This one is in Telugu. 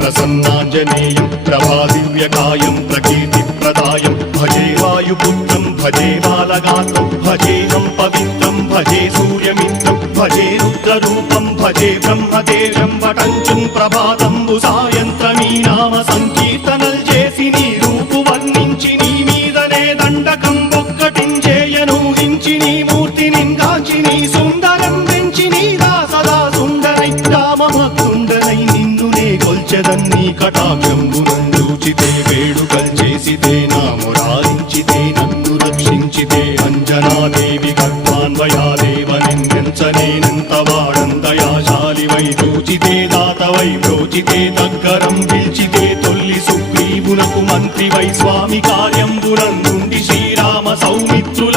ప్రసన్నాంజనేయం ప్రభాదివ్యకాయం ప్రకీర్తిప్రదాయం భజే వాయుపుత్రం భజే బాలగాత్రం భజేహం పవిత్రం భజే సూర్యమిత్రం భజే రుద్రరూపం భజే బ్రహ్మదేవం వటంచుం ప్రభాతంబు సాయంత్రమీ నామ సంకీర్తనల్ చేసి నీ రూపు వర్ణించి నీ మీదనే దండకం ఒక్కటించేయనూహించి నీ మూర్తిని కాంచి నీ సుందరం పెంచి నీ దాసదా సుందరై రామభక్తుండనై నిన్నునే కొల్చెదన్నీ కటాక్షంబునందూచితే వేడుకల్ చేసితే నా మురారించితే నన్ను రక్షించితే అంజనాదేవి గర్భాన్వయాదేవనెంచనేనంత వాడందయాశాలివై చూచితే దాతవై బ్రోచితే దగ్గరం పిల్చితే తొల్లి సుగ్రీవునకు మంత్రివై స్వామి కార్యంబునందుండి శ్రీరామ సౌమిత్రుల